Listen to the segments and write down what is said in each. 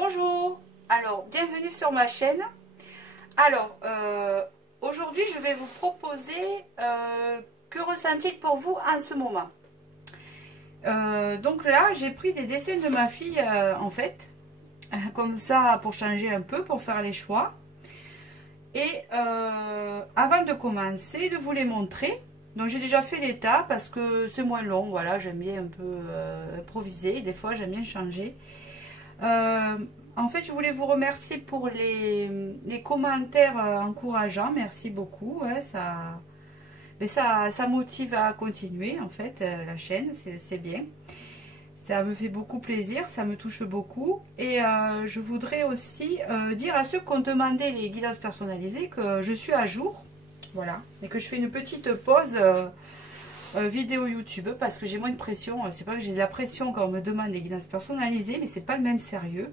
Bonjour, alors bienvenue sur ma chaîne. Alors aujourd'hui je vais vous proposer que ressent-il pour vous en ce moment. Donc là j'ai pris des dessins de ma fille en fait, comme ça pour changer un peu, pour faire les choix. Et avant de commencer, de vous les montrer, donc j'ai déjà fait l'état parce que c'est moins long, voilà, j'aime bien un peu improviser, des fois j'aime bien changer. En fait, je voulais vous remercier pour les commentaires encourageants. Merci beaucoup. Ouais, ça motive à continuer, en fait, la chaîne. C'est bien. Ça me fait beaucoup plaisir. Ça me touche beaucoup. Et je voudrais aussi dire à ceux qui ont demandé les guidances personnalisées que je suis à jour. Voilà. Et que je fais une petite pause vidéo YouTube parce que j'ai moins de pression. C'est pas que j'ai de la pression quand on me demande des guidances personnalisées, mais c'est pas le même sérieux.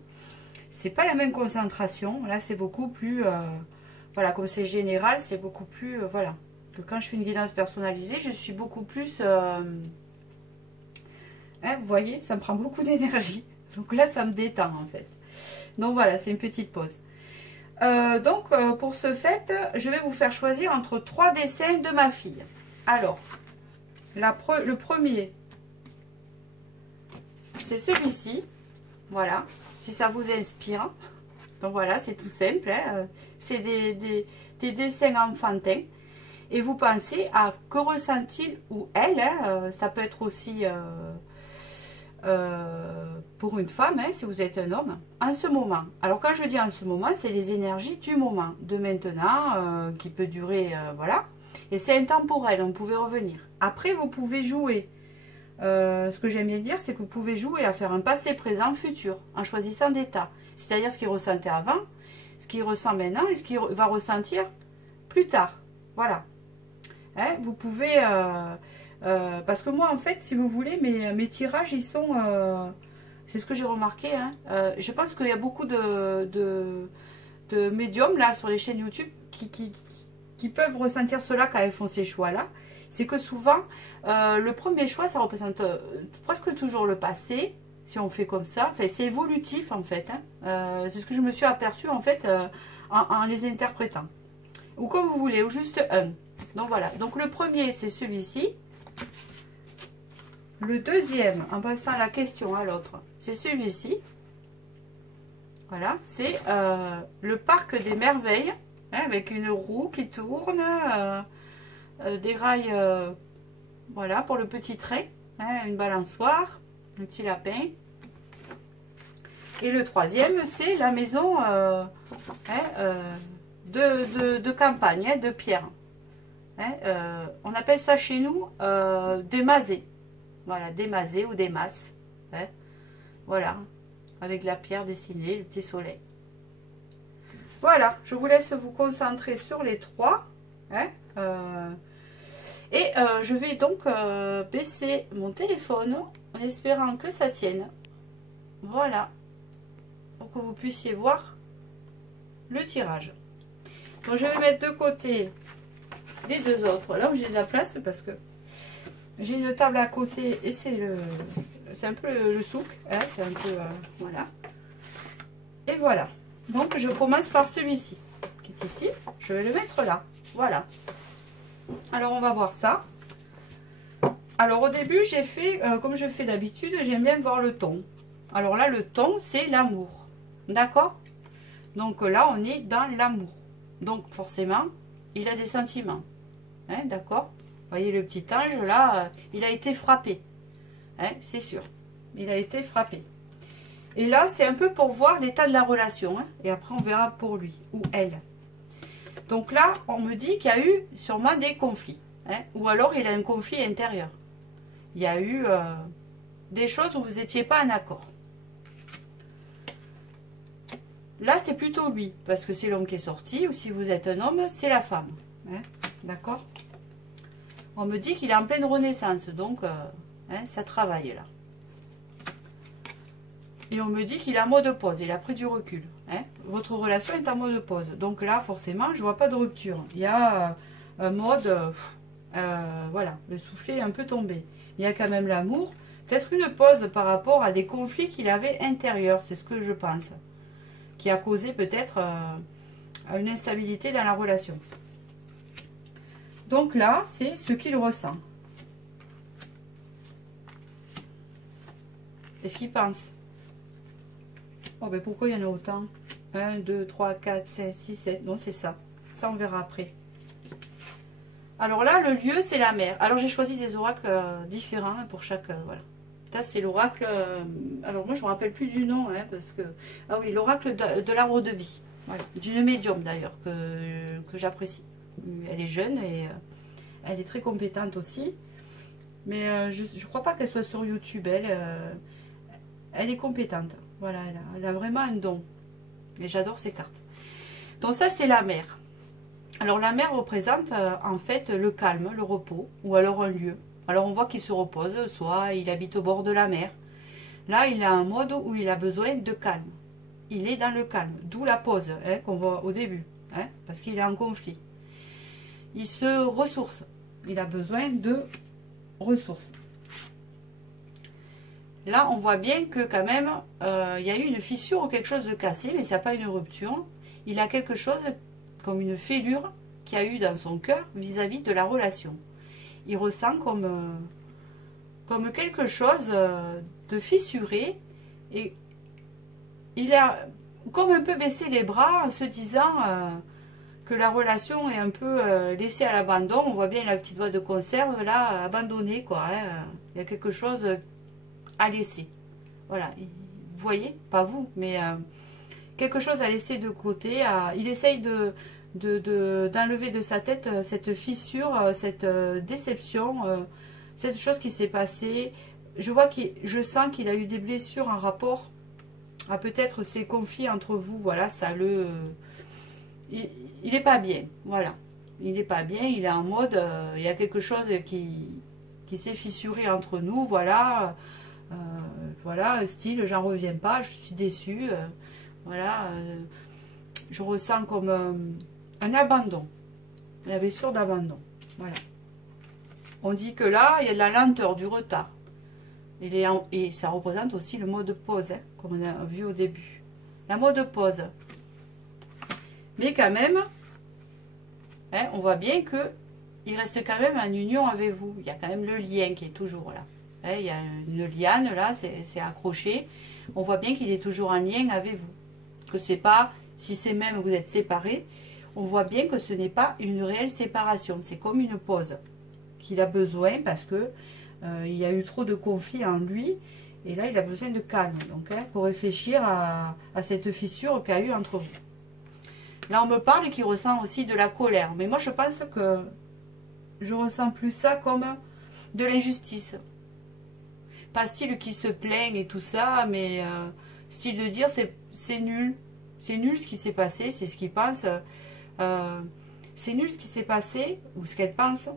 C'est pas la même concentration. Là, c'est beaucoup plus... voilà, comme c'est général, c'est beaucoup plus... voilà. Que quand je fais une guidance personnalisée, je suis beaucoup plus... hein, vous voyez, ça me prend beaucoup d'énergie. Donc là, ça me détend, en fait. Donc voilà, c'est une petite pause. Pour ce fait, je vais vous faire choisir entre 3 dessins de ma fille. Alors, le premier, c'est celui-ci. Voilà. Si ça vous inspire. Donc voilà, c'est tout simple. Hein. C'est des dessins enfantins. Et vous pensez à que ressent-il ou elle. Hein, ça peut être aussi pour une femme, hein, si vous êtes un homme, en ce moment. Alors quand je dis en ce moment, c'est les énergies du moment, de maintenant, qui peut durer, voilà. Et c'est intemporel, on pouvait revenir. Après, vous pouvez jouer. Ce que j'aime bien dire, c'est que vous pouvez jouer à faire un passé, présent, futur, en choisissant d'état. C'est-à-dire ce qu'il ressentait avant, ce qu'il ressent maintenant et ce qu'il va ressentir plus tard. Voilà. Hein, vous pouvez... parce que moi, en fait, si vous voulez, mes tirages, ils sont... c'est ce que j'ai remarqué. Hein, je pense qu'il y a beaucoup de médiums, là, sur les chaînes YouTube, qui peuvent ressentir cela quand elles font ces choix-là. C'est que souvent, le premier choix, ça représente presque toujours le passé, si on fait comme ça. Enfin, c'est évolutif, en fait. Hein. C'est ce que je me suis aperçue, en fait, en les interprétant. Ou comme vous voulez, ou juste un. Donc, voilà. Donc, le premier, c'est celui-ci. Le deuxième, en passant à la question à l'autre, c'est celui-ci. Voilà. C'est le parc des merveilles, hein, avec une roue qui tourne, des rails, voilà, pour le petit train, hein, une balançoire, un petit lapin. Et le troisième, c'est la maison de campagne, hein, de pierre. Hein, on appelle ça chez nous des masés. Voilà, des masés ou des masses. Hein, voilà, avec la pierre dessinée, le petit soleil. Voilà, je vous laisse vous concentrer sur les 3. Hein, je vais donc baisser mon téléphone en espérant que ça tienne. Voilà. Pour que vous puissiez voir le tirage. Donc je vais mettre de côté les 2 autres. Là où j'ai de la place parce que j'ai une table à côté et c'est un peu le souk. Hein, c'est un peu... voilà. Et voilà. Donc je commence par celui-ci qui est ici. Je vais le mettre là. Voilà. Alors on va voir ça. Alors au début j'ai fait comme je fais d'habitude, j'aime bien voir le ton. Alors là le ton c'est l'amour. D'accord? Donc là on est dans l'amour. Donc forcément il a des sentiments. Hein, d'accord? Vous voyez le petit ange là, il a été frappé. Hein, c'est sûr. Il a été frappé. Et là c'est un peu pour voir l'état de la relation. Hein, et après on verra pour lui ou elle. Donc là, on me dit qu'il y a eu sûrement des conflits. Hein, ou alors, il a un conflit intérieur. Il y a eu des choses où vous n'étiez pas en accord. Là, c'est plutôt lui. Parce que c'est l'homme qui est sorti. Ou si vous êtes un homme, c'est la femme. Hein, d'accord? On me dit qu'il est en pleine renaissance. Donc, hein, ça travaille là. Et on me dit qu'il est en mode pause. Il a pris du recul. Hein. Votre relation est en mode pause. Donc là, forcément, je ne vois pas de rupture. Il y a un mode... voilà, le soufflet est un peu tombé. Il y a quand même l'amour. Peut-être une pause par rapport à des conflits qu'il avait intérieurs. C'est ce que je pense. qui a causé peut-être une instabilité dans la relation. Donc là, c'est ce qu'il ressent. Et ce qu'il pense. Oh ben pourquoi il y en a autant? 1, 2, 3, 4, 5, 6, 7. Non, c'est ça. Ça, on verra après. Alors là, le lieu, c'est la mer. Alors j'ai choisi des oracles différents pour chaque... voilà. Ça, c'est l'oracle... alors moi, je ne me rappelle plus du nom. Hein, parce que... Ah oui, l'oracle de l'arbre de vie. Voilà. D'une médium d'ailleurs, que j'apprécie. Elle est jeune et elle est très compétente aussi. Mais je ne crois pas qu'elle soit sur YouTube. Elle est compétente. Voilà, elle a vraiment un don. Et j'adore ces cartes. Donc ça, c'est la mer. Alors la mer représente en fait le calme, le repos, ou alors un lieu. Alors on voit qu'il se repose, soit il habite au bord de la mer. Là, il a un mode où il a besoin de calme. Il est dans le calme, d'où la pause hein, qu'on voit au début, hein, parce qu'il est en conflit. Il se ressource. Il a besoin de ressources. Là, on voit bien que quand même, il y a eu une fissure ou quelque chose de cassé, mais ça n'a pas une rupture. Il a quelque chose comme une fêlure qu'il y a eu dans son cœur vis-à-vis de la relation. Il ressent comme quelque chose de fissuré et il a comme un peu baissé les bras en se disant que la relation est un peu laissée à l'abandon. On voit bien la petite boîte de conserve là, abandonnée quoi. Hein. Il y a quelque chose à laisser. Voilà, vous voyez, pas vous, mais quelque chose à laisser de côté. Il essaye d'enlever de sa tête cette fissure, cette déception, cette chose qui s'est passée. Je sens qu'il a eu des blessures en rapport à peut-être ces conflits entre vous. Voilà, ça le... il n'est pas bien. Voilà, il n'est pas bien. Il est en mode... il y a quelque chose qui s'est fissuré entre nous. Voilà, voilà, style, j'en reviens pas, je suis déçue. Voilà, je ressens comme un abandon, la blessure d'abandon. Voilà. On dit que là, il y a de la lenteur, du retard. Et ça représente aussi le mot de pause, hein, comme on a vu au début. La mot de pause. Mais quand même, hein, on voit bien que il reste quand même en union avec vous. Il y a quand même le lien qui est toujours là. Hein, il y a une liane là, c'est accroché. On voit bien qu'il est toujours en lien avec vous. Que c'est pas, si c'est même vous êtes séparés, on voit bien que ce n'est pas une réelle séparation. C'est comme une pause qu'il a besoin parce que il y a eu trop de conflits en lui. Et là, il a besoin de calme. Donc, hein, pour réfléchir à cette fissure qu'il y a eu entre vous. Là, on me parle qu'il ressent aussi de la colère. Mais moi, je pense que je ressens plus ça comme de l'injustice. Pas style qui se plaigne et tout ça, mais style de dire c'est nul. C'est nul ce qui s'est passé, c'est ce qu'il pense. C'est nul ce qui s'est passé, ou ce qu'elle pense.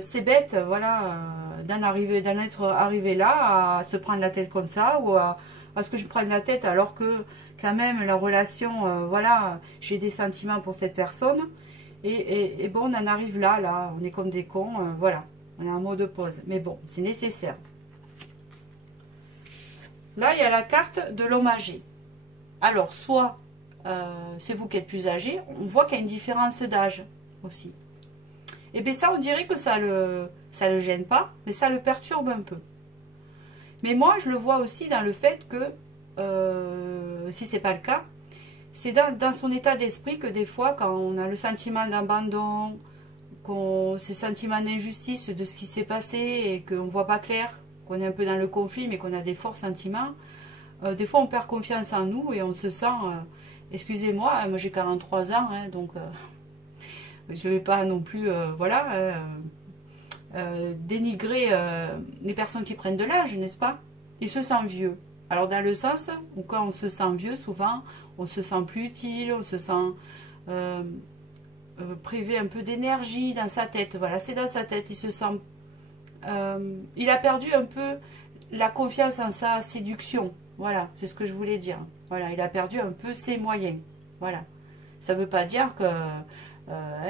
C'est bête, voilà, d'en être arrivé là, à se prendre la tête comme ça, ou à ce que je prenne la tête alors que quand même la relation, voilà, j'ai des sentiments pour cette personne. Et bon, on en arrive là, on est comme des cons, voilà, on a un mot de pause. Mais bon, c'est nécessaire. Là, il y a la carte de l'homme âgé. Alors, soit c'est vous qui êtes plus âgé, on voit qu'il y a une différence d'âge aussi. Et bien ça, on dirait que ça le gêne pas, mais ça le perturbe un peu. Mais moi, je le vois aussi dans le fait que, si c'est pas le cas, c'est dans son état d'esprit que des fois, quand on a le sentiment d'abandon, ces sentiments d'injustice de ce qui s'est passé et qu'on ne voit pas clair, qu'on est un peu dans le conflit, mais qu'on a des forts sentiments, des fois on perd confiance en nous et on se sent, excusez-moi, moi j'ai 43 ans, hein, donc je ne vais pas non plus, voilà, dénigrer les personnes qui prennent de l'âge, n'est-ce pas? Ils se sentent vieux. Alors dans le sens où quand on se sent vieux, souvent, on se sent plus utile, on se sent privé un peu d'énergie dans sa tête. Voilà, c'est dans sa tête, il se sent... il a perdu un peu la confiance en sa séduction. Voilà, c'est ce que je voulais dire. Voilà, il a perdu un peu ses moyens. Voilà. Ça ne veut pas dire que...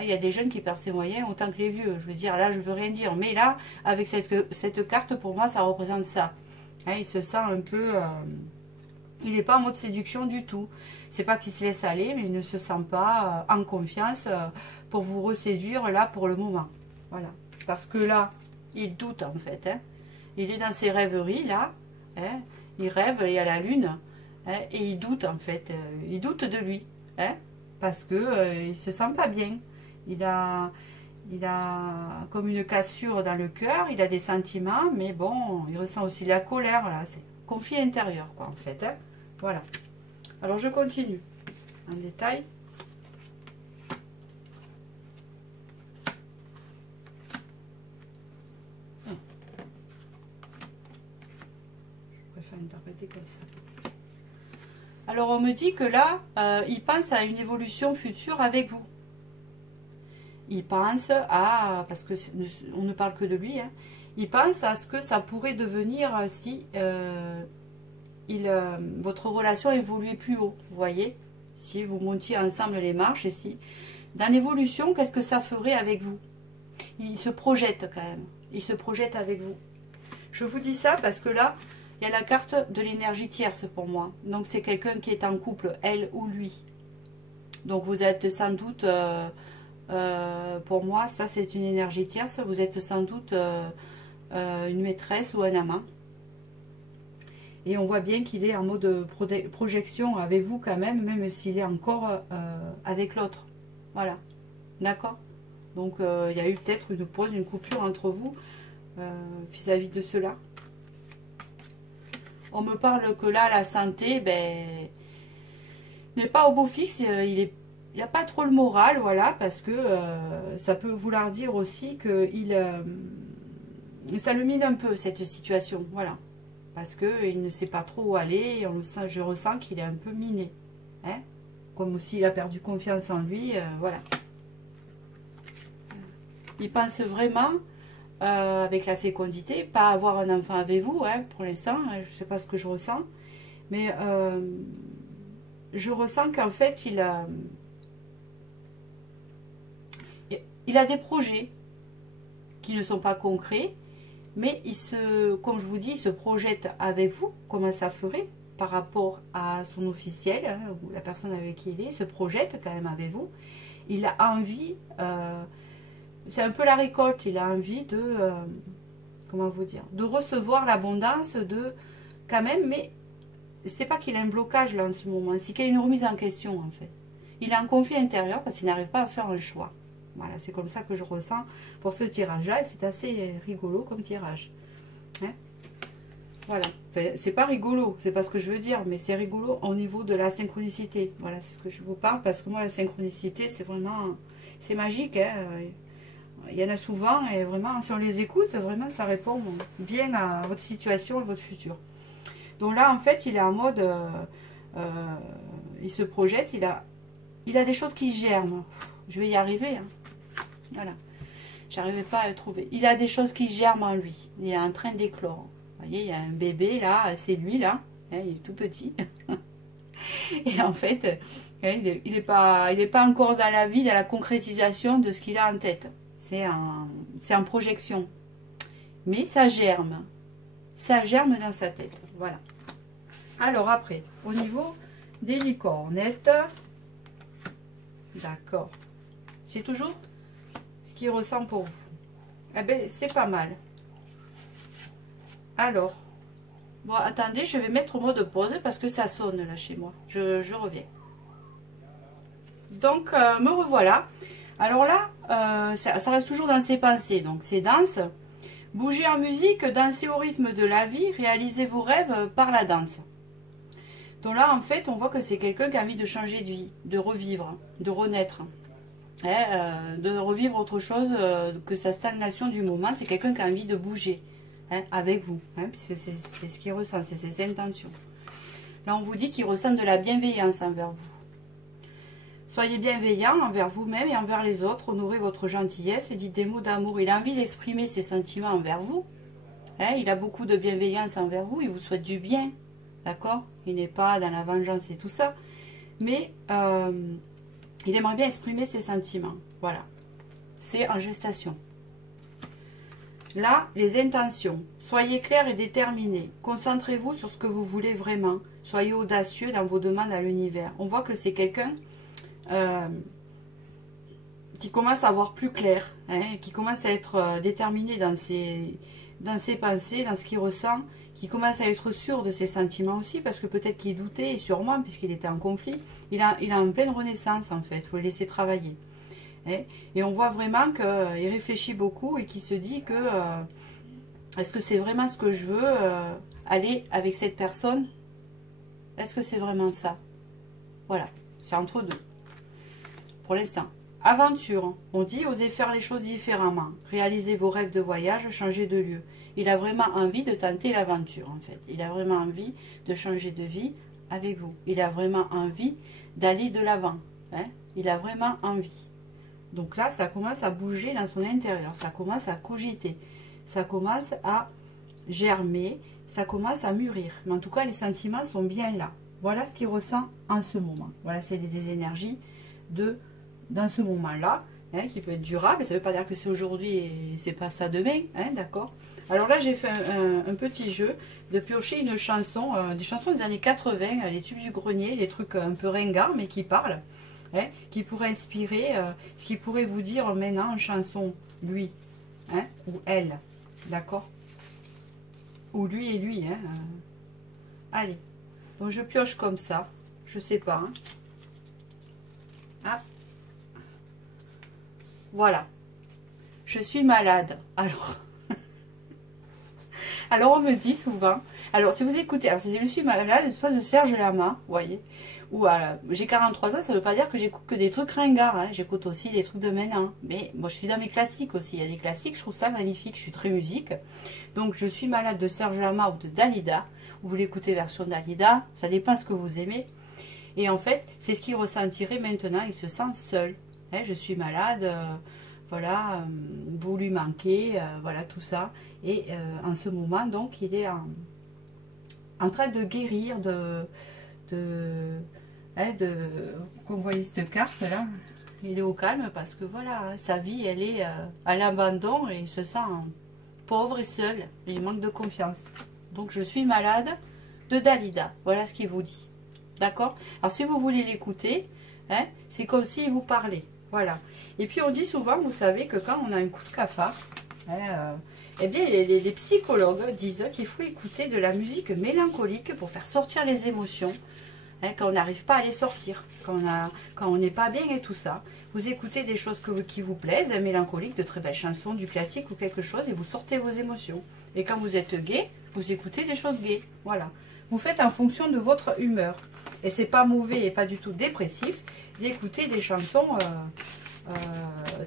il y a des jeunes qui perdent ses moyens autant que les vieux. Je veux dire, là, je veux rien dire. Mais là, avec cette carte, pour moi, ça représente ça. Hein, il se sent un peu... Il n'est pas en mode séduction du tout. C'est pas qu'il se laisse aller, mais il ne se sent pas en confiance pour vous reséduire là pour le moment. Voilà. Parce que là, il doute en fait. Hein. Il est dans ses rêveries là. Hein. Il rêve, il y a la lune. Hein, et il doute en fait. Il doute de lui. Hein, parce que il se sent pas bien. Il a comme une cassure dans le cœur. Il a des sentiments, mais bon, il ressent aussi la colère. Là, c'est conflit intérieur quoi en fait. Hein. Voilà. Alors je continue en détail. Je préfère interpréter comme ça. Alors on me dit que là, il pense à une évolution future avec vous. Il pense à, parce que on ne parle que de lui, hein, il pense à ce que ça pourrait devenir si votre relation évoluait plus haut, vous voyez, si vous montiez ensemble les marches, et si dans l'évolution, qu'est-ce que ça ferait avec vous? Il se projette quand même, il se projette avec vous. Je vous dis ça parce que là, il y a la carte de l'énergie tierce pour moi, donc c'est quelqu'un qui est en couple, elle ou lui. Donc vous êtes sans doute, pour moi, ça c'est une énergie tierce, vous êtes sans doute une maîtresse ou un amant. Et on voit bien qu'il est en mode projection avec vous quand même s'il est encore avec l'autre. Voilà. D'accord? Donc, il y a eu peut-être une pause, une coupure entre vous vis-à-vis de cela. On me parle que là, la santé, ben, n'est pas au beau fixe. Il n'a pas trop le moral, voilà, parce que ça peut vouloir dire aussi que ça le mine un peu, cette situation. Voilà. Parce qu'il ne sait pas trop où aller, et je ressens qu'il est un peu miné. Hein, comme s'il a perdu confiance en lui, voilà. Il pense vraiment, avec la fécondité, pas avoir un enfant avec vous, hein, pour l'instant, je ne sais pas ce que je ressens, mais je ressens qu'en fait, il a des projets qui ne sont pas concrets, mais comme je vous dis, il se projette avec vous, comment ça ferait par rapport à son officiel, hein, ou la personne avec qui il se projette quand même avec vous. Il a envie, c'est un peu la récolte, il a envie de, comment vous dire, de recevoir l'abondance, quand même, mais c'est pas qu'il a un blocage là en ce moment, c'est qu'il y a une remise en question en fait. Il a un conflit intérieur parce qu'il n'arrive pas à faire un choix. Voilà, c'est comme ça que je ressens pour ce tirage-là. C'est assez rigolo comme tirage. Hein, voilà. Enfin, c'est pas rigolo, c'est pas ce que je veux dire, mais c'est rigolo au niveau de la synchronicité. Voilà, c'est ce que je vous parle, parce que moi, la synchronicité, c'est vraiment... C'est magique, hein. Il y en a souvent, et vraiment, si on les écoute, vraiment, ça répond bien à votre situation et votre futur. Donc là, en fait, il est en mode... il se projette, il a des choses qui germent. Je vais y arriver, hein. Voilà, j'arrivais pas à le trouver. Il a des choses qui germent en lui. Il est en train d'éclore. Vous voyez, il y a un bébé là, c'est lui là. Hein, il est tout petit. Et en fait, il n'est pas encore dans la vie, dans la concrétisation de ce qu'il a en tête. C'est en projection. Mais ça germe. Ça germe dans sa tête. Voilà. Alors après, au niveau des licornettes. D'accord. C'est toujours qu'il ressent pour vous. Eh ben, c'est pas mal. Alors, bon, attendez, je vais mettre au mode pause parce que ça sonne là chez moi. Je reviens. Donc, me revoilà. Alors là, ça reste toujours dans ses pensées. Donc, c'est danse. Bougez en musique, dansez au rythme de la vie, réalisez vos rêves par la danse. Donc là, en fait, on voit que c'est quelqu'un qui a envie de changer de vie, de revivre, de renaître. De revivre autre chose que sa stagnation du moment. C'est quelqu'un qui a envie de bouger, hein, avec vous, hein, c'est ce qu'il ressent, c'est ses intentions. Là on vous dit qu'il ressent de la bienveillance envers vous. Soyez bienveillant envers vous-même et envers les autres, honorez votre gentillesse et dites des mots d'amour. Il a envie d'exprimer ses sentiments envers vous, hein, il a beaucoup de bienveillance envers vous, il vous souhaite du bien, d'accord, il n'est pas dans la vengeance et tout ça, mais il aimerait bien exprimer ses sentiments. Voilà. C'est en gestation. Là, les intentions. Soyez clair et déterminé. Concentrez-vous sur ce que vous voulez vraiment. Soyez audacieux dans vos demandes à l'univers. On voit que c'est quelqu'un qui commence à voir plus clair, hein, qui commence à être déterminé dans ses pensées, dans ce qu'il ressent, qui commence à être sûr de ses sentiments aussi, parce que peut-être qu'il doutait, sûrement, puisqu'il était en conflit. Il a en pleine renaissance, en fait. Il faut le laisser travailler. Hein. Et on voit vraiment qu'il réfléchit beaucoup et qu'il se dit que est-ce que c'est vraiment ce que je veux, aller avec cette personne? Est-ce que c'est vraiment ça? Voilà, c'est entre deux. Pour l'instant. Aventure, on dit osez faire les choses différemment, réalisez vos rêves de voyage, changez de lieu. Il a vraiment envie de tenter l'aventure en fait. Il a vraiment envie de changer de vie avec vous. Il a vraiment envie d'aller de l'avant. Hein? Il a vraiment envie. Donc là, ça commence à bouger dans son intérieur, ça commence à cogiter, ça commence à germer, ça commence à mûrir. Mais en tout cas, les sentiments sont bien là. Voilà ce qu'il ressent en ce moment. Voilà, c'est des énergies dans ce moment-là, hein, qui peut être durable. Ça ne veut pas dire que c'est aujourd'hui et c'est pas ça demain, hein, d'accord. Alors là, j'ai fait un petit jeu de piocher une chanson, des chansons des années 80, les tubes du grenier, des trucs un peu ringards, mais qui parlent, hein, qui pourraient inspirer, ce qui pourrait vous dire maintenant en chanson, lui, hein, ou elle, d'accord, ou lui et lui, hein. Allez, donc je pioche comme ça, je sais pas, hein. Ah. Voilà. Je suis malade. Alors on me dit souvent. Alors si vous écoutez, alors si je suis malade, soit de Serge Lama, vous voyez. Ou j'ai 43 ans, ça ne veut pas dire que j'écoute que des trucs ringards. Hein. J'écoute aussi des trucs de maintenant. Mais moi je suis dans mes classiques aussi. Il y a des classiques, je trouve ça magnifique. Je suis très musique. Donc je suis malade de Serge Lama ou de Dalida. Ou vous l'écoutez version Dalida. Ça dépend ce que vous aimez. Et en fait, c'est ce qu'il ressentirait maintenant. Il se sent seul. Hein, je suis malade, voilà, vous lui manquez, voilà tout ça. Et en ce moment, donc, il est en train de guérir comme vous voyez cette carte là, il est au calme parce que voilà, sa vie, elle est à l'abandon et il se sent pauvre et seul. Il manque de confiance. Donc, je suis malade de Dalida. Voilà ce qu'il vous dit. D'accord? Alors, si vous voulez l'écouter, hein, c'est comme s'il vous parlait. Voilà. Et puis on dit souvent, vous savez, que quand on a un coup de cafard, hein, eh bien les psychologues disent qu'il faut écouter de la musique mélancolique pour faire sortir les émotions, hein, quand on n'arrive pas à les sortir, quand on n'est pas bien et tout ça. Vous écoutez des choses qui vous plaisent, mélancoliques, de très belles chansons, du classique ou quelque chose, et vous sortez vos émotions. Et quand vous êtes gai, vous écoutez des choses gaies. Voilà. Vous faites en fonction de votre humeur. Et c'est pas mauvais et pas du tout dépressif d'écouter des chansons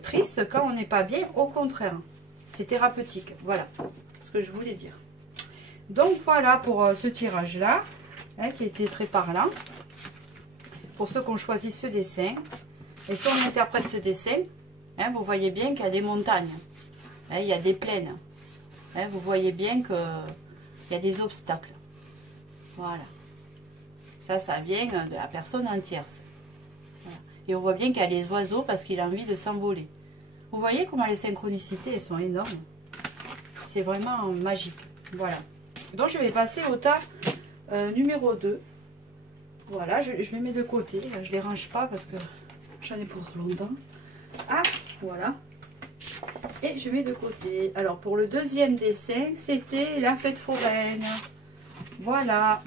tristes quand on n'est pas bien. Au contraire, c'est thérapeutique. Voilà ce que je voulais dire. Donc voilà pour ce tirage là, hein, qui était très parlant pour ceux qui ont choisi ce dessin. Et si on interprète ce dessin, hein, vous voyez bien qu'il y a des montagnes, hein, il y a des plaines, hein, vous voyez bien qu'il y a des obstacles. Voilà, ça vient de la personne en tierce. Et on voit bien qu'il y a les oiseaux parce qu'il a envie de s'envoler. Vous voyez comment les synchronicités, elles sont énormes. C'est vraiment magique. Voilà. Donc je vais passer au tas numéro 2. Voilà, je les mets de côté. Je ne les range pas parce que j'en ai pour longtemps. Ah, voilà. Et je mets de côté. Alors pour le deuxième dessin, c'était la fête foraine. Voilà.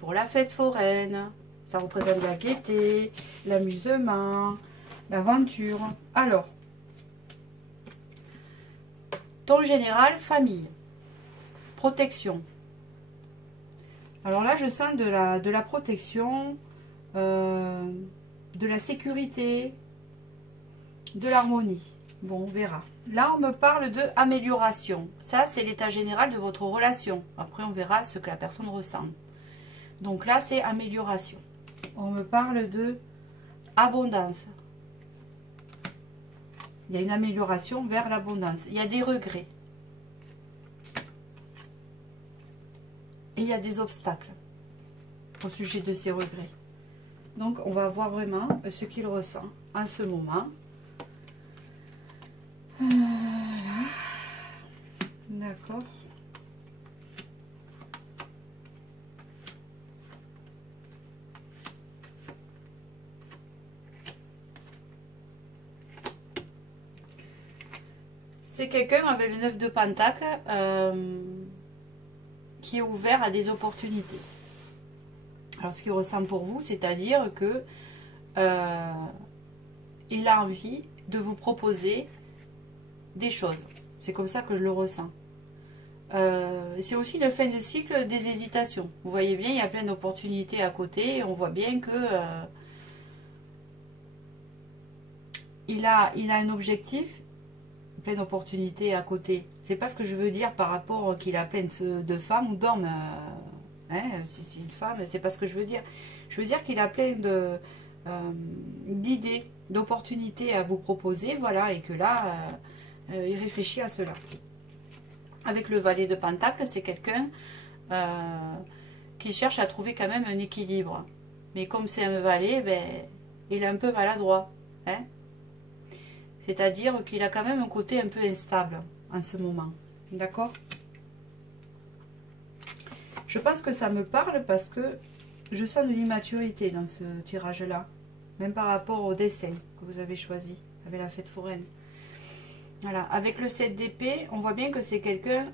Pour la fête foraine. Ça représente la gaieté, l'amusement, l'aventure. Alors, ton général, famille, protection. Alors là, je sens de la protection, de la sécurité, de l'harmonie. Bon, on verra. Là, on me parle de amélioration. Ça, c'est l'état général de votre relation. Après, on verra ce que la personne ressent. Donc là, c'est amélioration. On me parle de abondance. Il y a une amélioration vers l'abondance. Il y a des regrets. Et il y a des obstacles au sujet de ces regrets. Donc, on va voir vraiment ce qu'il ressent en ce moment. Voilà. D'accord. C'est quelqu'un avec le 9 de Pentacle qui est ouvert à des opportunités. Alors ce qu'il ressent pour vous, c'est-à-dire que il a envie de vous proposer des choses. C'est comme ça que je le ressens. C'est aussi le fin de cycle des hésitations. Vous voyez bien, il y a plein d'opportunités à côté. On voit bien que il a un objectif, plein d'opportunités à côté. C'est pas ce que je veux dire par rapport qu'il a plein de femmes ou d'hommes. Si c'est une femme, c'est pas ce que je veux dire. Je veux dire qu'il a plein d'idées, d'opportunités à vous proposer, voilà, et que là, il réfléchit à cela. Avec le valet de Pentacle, c'est quelqu'un qui cherche à trouver quand même un équilibre. Mais comme c'est un valet, ben, il est un peu maladroit. Hein. C'est-à-dire qu'il a quand même un côté un peu instable en ce moment. D'accord? Je pense que ça me parle parce que je sens de l'immaturité dans ce tirage-là. Même par rapport au dessin que vous avez choisi avec la fête foraine. Voilà. Avec le 7 d'épée, on voit bien que c'est quelqu'un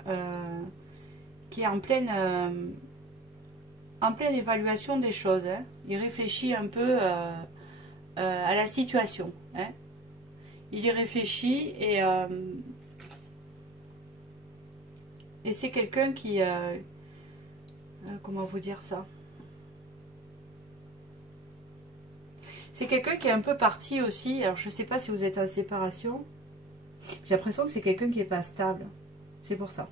qui est en pleine évaluation des choses. Hein. Il réfléchit un peu à la situation. Hein. Il y réfléchit et c'est quelqu'un qui... comment vous dire ça? C'est quelqu'un qui est un peu parti aussi. Alors je ne sais pas si vous êtes en séparation. J'ai l'impression que c'est quelqu'un qui n'est pas stable. C'est pour ça.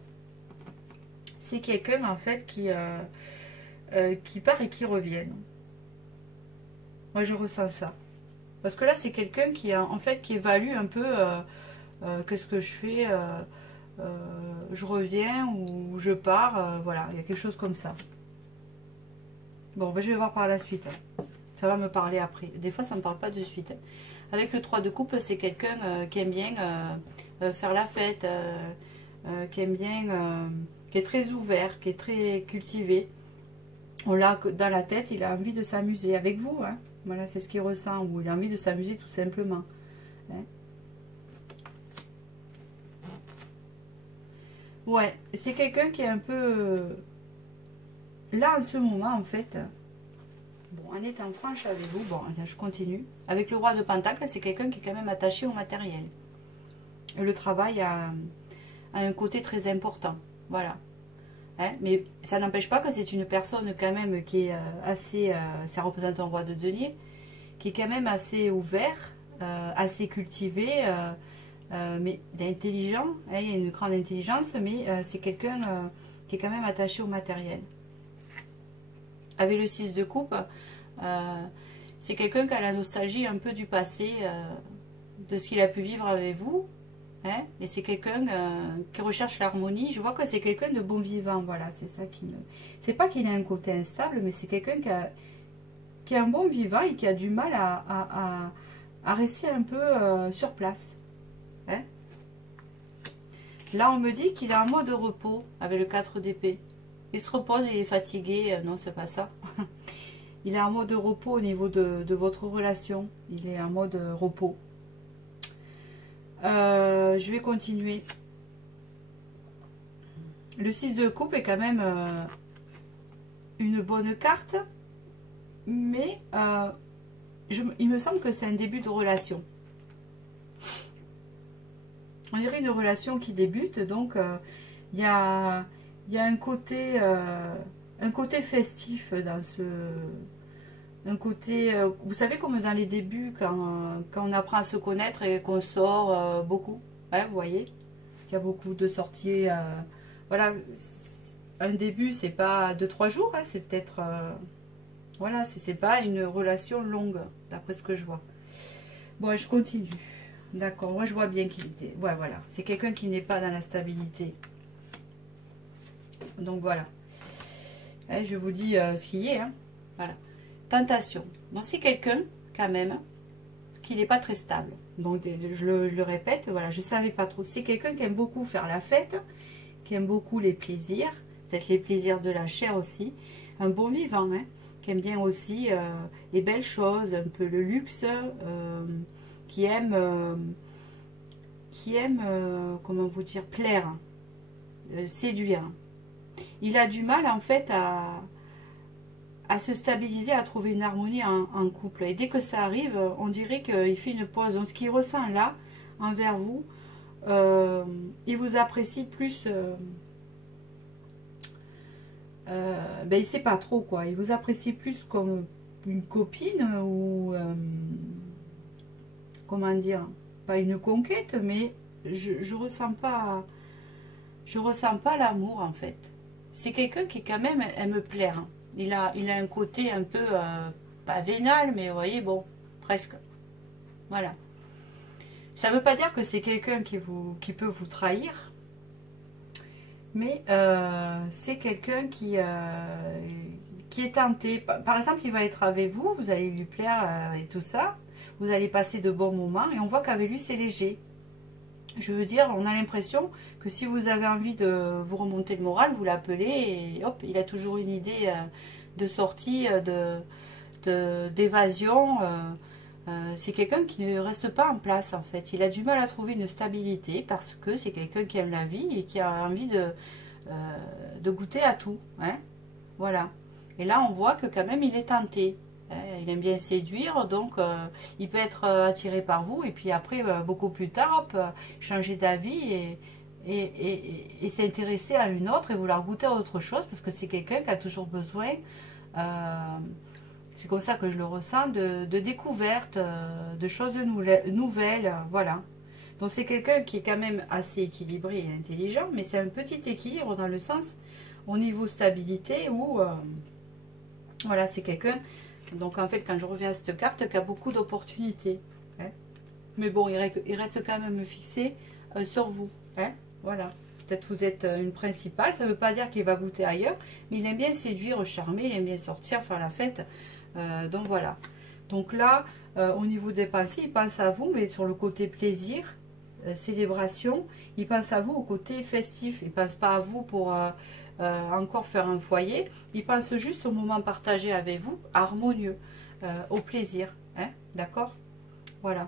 C'est quelqu'un en fait qui part et qui revient. Moi je ressens ça. Parce que là c'est quelqu'un qui en fait qui évalue un peu qu'est-ce que je fais, je reviens ou je pars, voilà, il y a quelque chose comme ça. Bon, je vais voir par la suite. Ça va me parler après. Des fois ça ne me parle pas de suite. Avec le 3 de coupe, c'est quelqu'un qui aime bien faire la fête, qui aime bien, qui est très ouvert, qui est très cultivé. On l'a dans la tête, il a envie de s'amuser avec vous. Hein. Voilà, c'est ce qu'il ressent, ou il a envie de s'amuser tout simplement. Hein. Ouais, c'est quelqu'un qui est un peu... Là, en ce moment, en fait... Bon, en étant franche avec vous, bon, je continue. Avec le roi de Pentacle, c'est quelqu'un qui est quand même attaché au matériel. Et le travail a un côté très important. Voilà. Hein, mais ça n'empêche pas que c'est une personne quand même qui est assez... ça représente un roi de denier, qui est quand même assez ouvert, assez cultivé, mais d'intelligent. Hein, il y a une grande intelligence, mais c'est quelqu'un qui est quand même attaché au matériel. Avec le 6 de coupe, c'est quelqu'un qui a la nostalgie un peu du passé, de ce qu'il a pu vivre avec vous. Hein, et c'est quelqu'un qui recherche l'harmonie. Je vois que c'est quelqu'un de bon vivant. Voilà, c'est ça qui me... C'est pas qu'il a un côté instable, mais c'est quelqu'un qui a un bon vivant et qui a du mal à rester un peu sur place. Hein. Là, on me dit qu'il est en mode repos avec le 4 d'épée. Il se repose, il est fatigué. Non, c'est pas ça. Il est en mode repos au niveau de votre relation. Il est en mode repos. Je vais continuer. Le 6 de coupe est quand même une bonne carte. Mais il me semble que c'est un début de relation. On dirait une relation qui débute. Donc, il y a un côté festif dans ce... Un côté... vous savez, comme dans les débuts, quand on apprend à se connaître et qu'on sort beaucoup. Hein, vous voyez qu'il y a beaucoup de sorties. Voilà. Un début, c'est pas 2-3 jours. Hein, c'est peut-être... voilà, c'est pas une relation longue, d'après ce que je vois. Bon, je continue. D'accord, moi je vois bien qu'il était... Ouais, voilà. C'est quelqu'un qui n'est pas dans la stabilité. Donc voilà. Hein, je vous dis ce qui est. Hein. Voilà. Tentation. Donc c'est quelqu'un, quand même, qui n'est pas très stable. Donc je le répète, voilà, je ne savais pas trop. C'est quelqu'un qui aime beaucoup faire la fête, qui aime beaucoup les plaisirs, peut-être les plaisirs de la chair aussi. Un bon vivant, hein, qui aime bien aussi les belles choses, un peu le luxe, qui aime qui aime, comment vous dire, plaire, séduire. Il a du mal en fait à se stabiliser, à trouver une harmonie en couple. Et dès que ça arrive, on dirait qu'il fait une pause. Donc ce qu'il ressent là, envers vous, il vous apprécie plus... ben il sait pas trop quoi. Il vous apprécie plus comme une copine ou... comment dire, pas une conquête, mais je ressens pas l'amour en fait. C'est quelqu'un qui quand même aime plaire, hein. Il a un côté un peu pas vénal, mais vous voyez, bon, presque, voilà. Ça veut pas dire que c'est quelqu'un qui peut vous trahir, mais c'est quelqu'un qui est tenté. Par exemple, il va être avec vous, vous allez lui plaire et tout ça. Vous allez passer de bons moments et on voit qu'avec lui c'est léger. Je veux dire, on a l'impression que si vous avez envie de vous remonter le moral, vous l'appelez et hop, il a toujours une idée de sortie, d'évasion. C'est quelqu'un qui ne reste pas en place en fait. Il a du mal à trouver une stabilité parce que c'est quelqu'un qui aime la vie et qui a envie de goûter à tout, hein. Voilà. Et là, on voit que quand même il est tenté. Il aime bien séduire, donc il peut être attiré par vous et puis après, beaucoup plus tard, hop, changer d'avis et s'intéresser à une autre et vouloir goûter à autre chose parce que c'est quelqu'un qui a toujours besoin, c'est comme ça que je le ressens, de découvertes, de choses nouvelles, voilà. Donc c'est quelqu'un qui est quand même assez équilibré et intelligent, mais c'est un petit équilibre dans le sens au niveau stabilité où, voilà, c'est quelqu'un... Donc en fait, quand je reviens à cette carte, qui a beaucoup d'opportunités, hein. Mais bon, il reste quand même fixé sur vous, hein. Voilà. Peut-être vous êtes une principale, ça ne veut pas dire qu'il va goûter ailleurs, mais il aime bien séduire, charmer, il aime bien sortir, faire la fête. Donc voilà. Donc là, au niveau des pensées, il pense à vous, mais sur le côté plaisir, célébration, il pense à vous au côté festif. Il ne pense pas à vous pour... encore faire un foyer, il pense juste au moment partagé avec vous, harmonieux, au plaisir, hein, d'accord, voilà.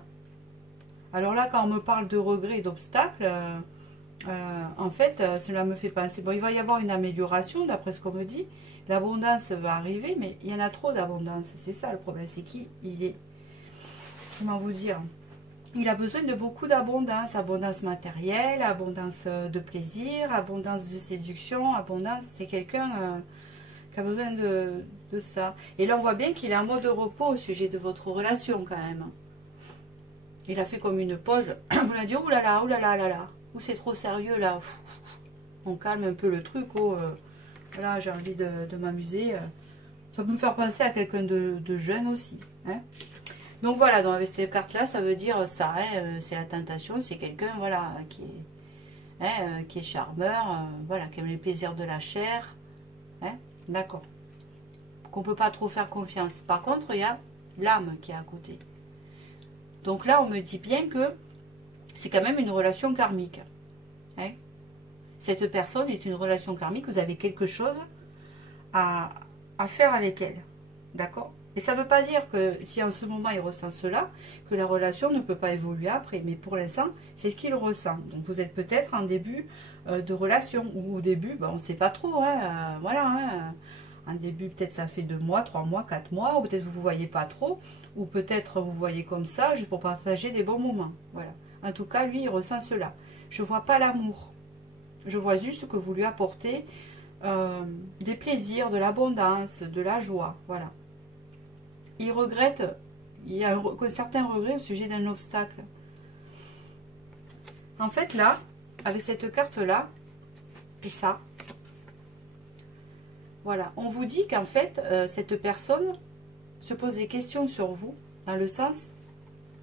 Alors là, quand on me parle de regrets et d'obstacles, en fait, cela me fait penser, bon, il va y avoir une amélioration, d'après ce qu'on me dit, l'abondance va arriver, mais il y en a trop d'abondance, c'est ça le problème, c'est qui il est, comment vous dire, il a besoin de beaucoup d'abondance, abondance matérielle, abondance de plaisir, abondance de séduction, abondance, c'est quelqu'un qui a besoin de ça. Et là, on voit bien qu'il est en mode repos au sujet de votre relation quand même. Il a fait comme une pause. Vous l'avez dit, oh là là, oh là là, là là, ou c'est trop sérieux là. On calme un peu le truc, oh, voilà, j'ai envie de m'amuser. Ça peut me faire penser à quelqu'un de jeune aussi, hein. Donc voilà, donc avec cette carte-là, ça veut dire ça, hein, c'est la tentation, c'est quelqu'un, voilà, qui est charmeur, voilà, qui aime les plaisirs de la chair, hein, d'accord. Qu'on ne peut pas trop faire confiance. Par contre, il y a l'âme qui est à côté. Donc là, on me dit bien que c'est quand même une relation karmique, hein. Cette personne est une relation karmique, vous avez quelque chose à faire avec elle, d'accord. Et ça ne veut pas dire que si en ce moment il ressent cela, que la relation ne peut pas évoluer après. Mais pour l'instant, c'est ce qu'il ressent. Donc vous êtes peut-être en début de relation. Ou au début, ben, on ne sait pas trop, hein, voilà. Hein, en début, peut-être ça fait 2 mois, 3 mois, 4 mois. Ou peut-être vous ne vous voyez pas trop. Ou peut-être vous voyez comme ça, juste pour partager des bons moments. Voilà. En tout cas, lui, il ressent cela. Je ne vois pas l'amour. Je vois juste que vous lui apportez des plaisirs, de l'abondance, de la joie. Voilà. Il regrette, il y a un certain regret au sujet d'un obstacle. En fait, là, avec cette carte-là, et ça, voilà, on vous dit qu'en fait, cette personne se pose des questions sur vous, dans le sens,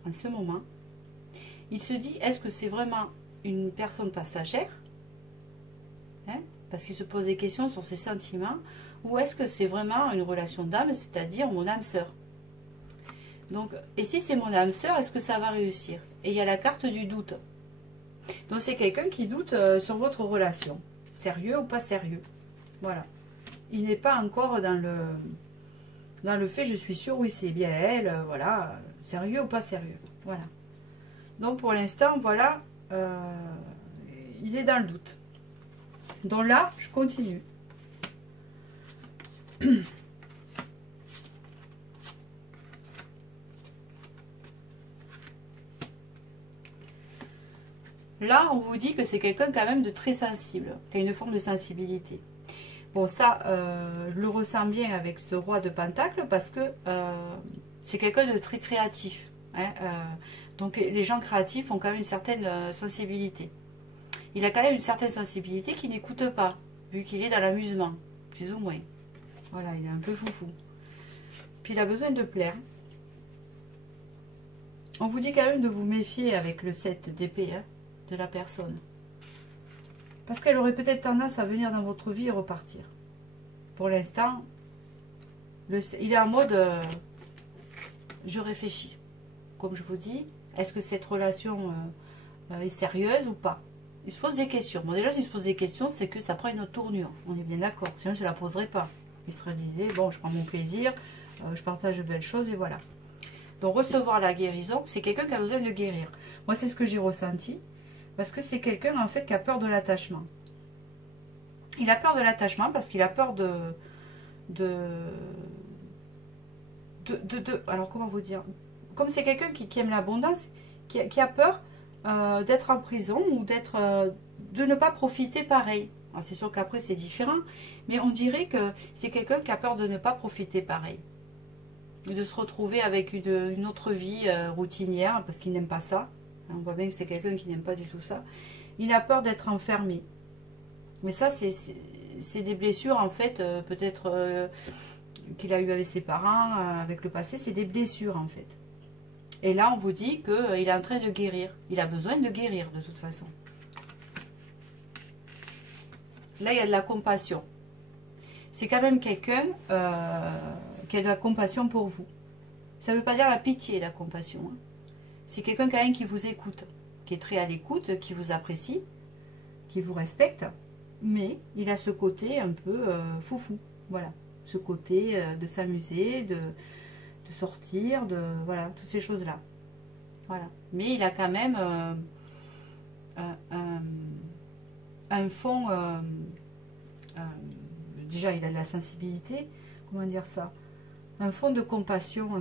en ce moment, il se dit, est-ce que c'est vraiment une personne passagère, hein, parce qu'il se pose des questions sur ses sentiments, ou est-ce que c'est vraiment une relation d'âme, c'est-à-dire mon âme sœur. Donc, et si c'est mon âme sœur, est-ce que ça va réussir? Et il y a la carte du doute. Donc c'est quelqu'un qui doute sur votre relation. Sérieux ou pas sérieux. Voilà. Il n'est pas encore dans le fait, je suis sûre, oui c'est bien elle, voilà. Sérieux ou pas sérieux. Voilà. Donc pour l'instant, voilà, il est dans le doute. Donc là, je continue. Là, on vous dit que c'est quelqu'un quand même de très sensible, qui a une forme de sensibilité. Bon, ça, je le ressens bien avec ce roi de Pentacle parce que c'est quelqu'un de très créatif. Hein, donc, les gens créatifs ont quand même une certaine sensibilité. Il a quand même une certaine sensibilité qui n'écoute pas, vu qu'il est dans l'amusement, plus ou moins. Voilà, il est un peu foufou. Puis, il a besoin de plaire. On vous dit quand même de vous méfier avec le 7 d'épée, hein, de la personne. Parce qu'elle aurait peut-être tendance à venir dans votre vie et repartir. Pour l'instant, il est en mode je réfléchis. Comme je vous dis, est-ce que cette relation est sérieuse ou pas? Il se pose des questions. Bon, déjà, s'il se pose des questions, c'est que ça prend une autre tournure. On est bien d'accord. Sinon, je ne la poserai pas. Il se disait, bon, je prends mon plaisir, je partage de belles choses et voilà. Donc, recevoir la guérison, c'est quelqu'un qui a besoin de guérir. Moi, c'est ce que j'ai ressenti. Parce que c'est quelqu'un, en fait, qui a peur de l'attachement. Il a peur de l'attachement parce qu'il a peur alors, comment vous dire? Comme c'est quelqu'un qui aime l'abondance, qui a peur d'être en prison ou de ne pas profiter pareil. C'est sûr qu'après, c'est différent. Mais on dirait que c'est quelqu'un qui a peur de ne pas profiter pareil. De se retrouver avec une autre vie routinière parce qu'il n'aime pas ça. On voit bien que c'est quelqu'un qui n'aime pas du tout ça. Il a peur d'être enfermé. Mais ça, c'est des blessures, en fait, peut-être qu'il a eu avec ses parents, avec le passé. C'est des blessures, en fait. Et là, on vous dit qu'il est en train de guérir. Il a besoin de guérir, de toute façon. Là, il y a de la compassion. C'est quand même quelqu'un qui a de la compassion pour vous. Ça ne veut pas dire la pitié, la compassion, hein. C'est quelqu'un quand même qui vous écoute, qui est très à l'écoute, qui vous apprécie, qui vous respecte, mais il a ce côté un peu foufou, voilà, ce côté de s'amuser, de sortir, voilà, toutes ces choses-là, voilà. Mais il a quand même un fond, déjà il a de la sensibilité, comment dire ça, un fond de compassion,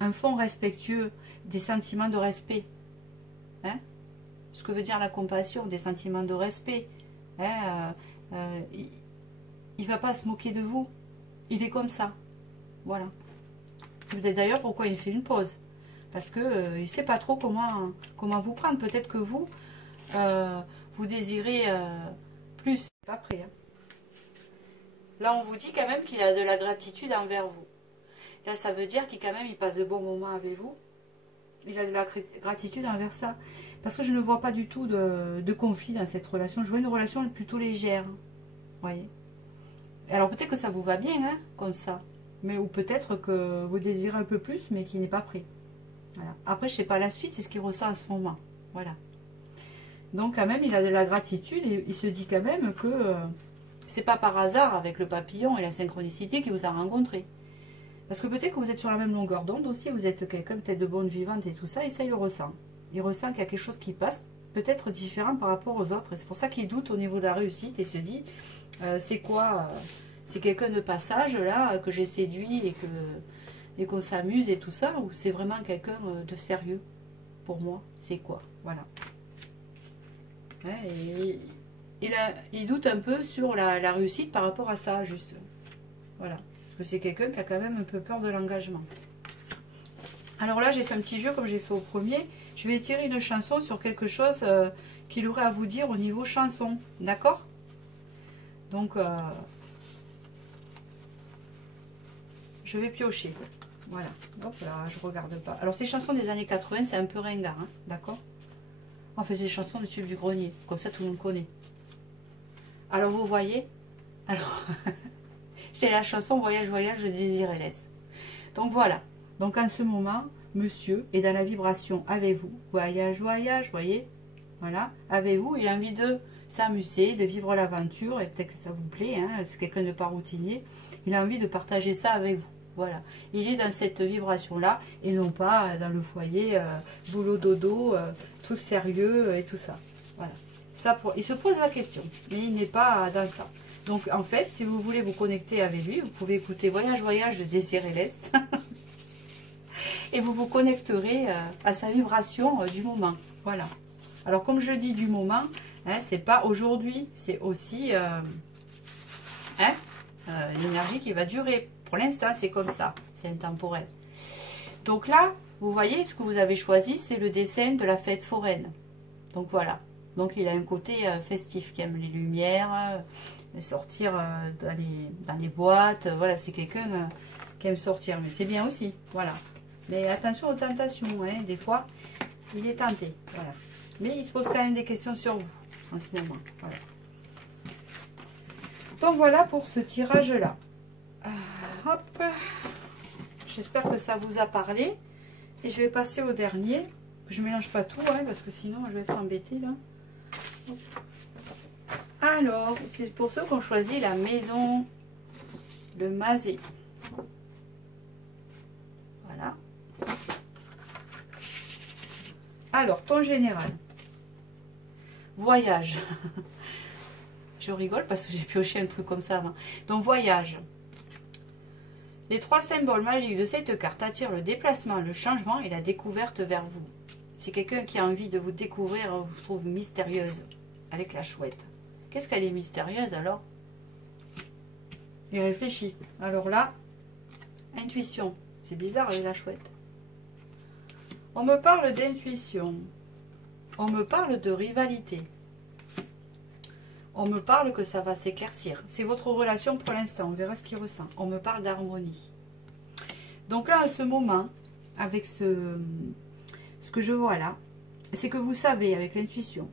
un fond respectueux, des sentiments de respect. Hein? Ce que veut dire la compassion, des sentiments de respect. Hein? Il ne va pas se moquer de vous. Il est comme ça. Voilà. C'est peut-être d'ailleurs pourquoi il fait une pause. Parce qu'il il ne sait pas trop comment vous prendre. Peut-être que vous, vous désirez plus. Pas prêt. Hein? Là, on vous dit quand même qu'il a de la gratitude envers vous. Là, ça veut dire qu'il quand même il passe de bons moments avec vous. Il a de la gratitude envers ça. Parce que je ne vois pas du tout de conflit dans cette relation. Je vois une relation plutôt légère. Vous voyez. Alors peut-être que ça vous va bien, hein, comme ça. Mais ou peut-être que vous désirez un peu plus, mais qu'il n'est pas prêt. Voilà. Après, je ne sais pas la suite, c'est ce qu'il ressent à ce moment. Voilà. Donc quand même, il a de la gratitude et il se dit quand même que c'est pas par hasard avec le papillon et la synchronicité qu'il vous a rencontré. Parce que peut-être que vous êtes sur la même longueur d'onde aussi, vous êtes quelqu'un peut-être de bonne vivante et tout ça, et ça il le ressent. Il ressent qu'il y a quelque chose qui passe, peut-être différent par rapport aux autres. Et c'est pour ça qu'il doute au niveau de la réussite et se dit, c'est quoi c'est quelqu'un de passage là, que j'ai séduit et qu'on s'amuse et tout ça, ou c'est vraiment quelqu'un de sérieux pour moi? C'est quoi? Voilà. Ouais, et il doute un peu sur la réussite par rapport à ça, juste. Voilà. Que c'est quelqu'un qui a quand même un peu peur de l'engagement. Alors là, j'ai fait un petit jeu comme j'ai fait au premier. Je vais tirer une chanson sur quelque chose qu'il aurait à vous dire au niveau chanson. D'accord? Donc, je vais piocher. Voilà. Hop là, je regarde pas. Alors, ces chansons des années 80, c'est un peu ringard. Hein, d'accord? Enfin, c'est des chansons du tube du grenier. Comme ça, tout le monde connaît. Alors, vous voyez? Alors... c'est la chanson Voyage, voyage de Désiré Laisse. Donc voilà. Donc en ce moment, monsieur est dans la vibration avec vous. Voyage, voyage, voyez. Voilà. Avec vous, il a envie de s'amuser, de vivre l'aventure. Et peut-être que ça vous plaît. Hein, c'est quelqu'un de pas routinier. Il a envie de partager ça avec vous. Voilà, il est dans cette vibration-là et non pas dans le foyer, boulot, dodo, truc sérieux et tout ça. Voilà, ça il se pose la question, mais il n'est pas dans ça. Donc en fait, si vous voulez vous connecter avec lui, vous pouvez écouter Voyage, Voyage de Désiré et vous vous connecterez à sa vibration du moment. Voilà. Alors comme je dis du moment, hein, c'est pas aujourd'hui, c'est aussi l'énergie qui va durer. Pour l'instant, c'est comme ça, c'est intemporel. Donc là, vous voyez, ce que vous avez choisi, c'est le dessin de la fête foraine. Donc voilà. Donc il a un côté festif, qui aime les lumières, sortir dans les boîtes. Voilà, c'est quelqu'un qui aime sortir. Mais c'est bien aussi, voilà. Mais attention aux tentations, hein, des fois, il est tenté. Voilà. Mais il se pose quand même des questions sur vous, en ce moment. Voilà. Donc voilà pour ce tirage-là. Hop, j'espère que ça vous a parlé et je vais passer au dernier. Je mélange pas tout, hein, parce que sinon je vais être embêtée là. Hop. Alors, c'est pour ceux qui ont choisi la maison de Mazé. Voilà. Alors, ton général. Voyage. Je rigole parce que j'ai pioché un truc comme ça avant. Donc, voyage. Les 3 symboles magiques de cette carte attirent le déplacement, le changement et la découverte vers vous. C'est quelqu'un qui a envie de vous découvrir, vous trouve mystérieuse avec la chouette. Qu'est-ce qu'elle est mystérieuse alors? Il réfléchit. Alors là, intuition. C'est bizarre avec la chouette. On me parle d'intuition. On me parle de rivalité. On me parle que ça va s'éclaircir. C'est votre relation pour l'instant. On verra ce qu'il ressent. On me parle d'harmonie. Donc là, à ce moment, avec ce que je vois là, c'est que vous savez, avec l'intuition,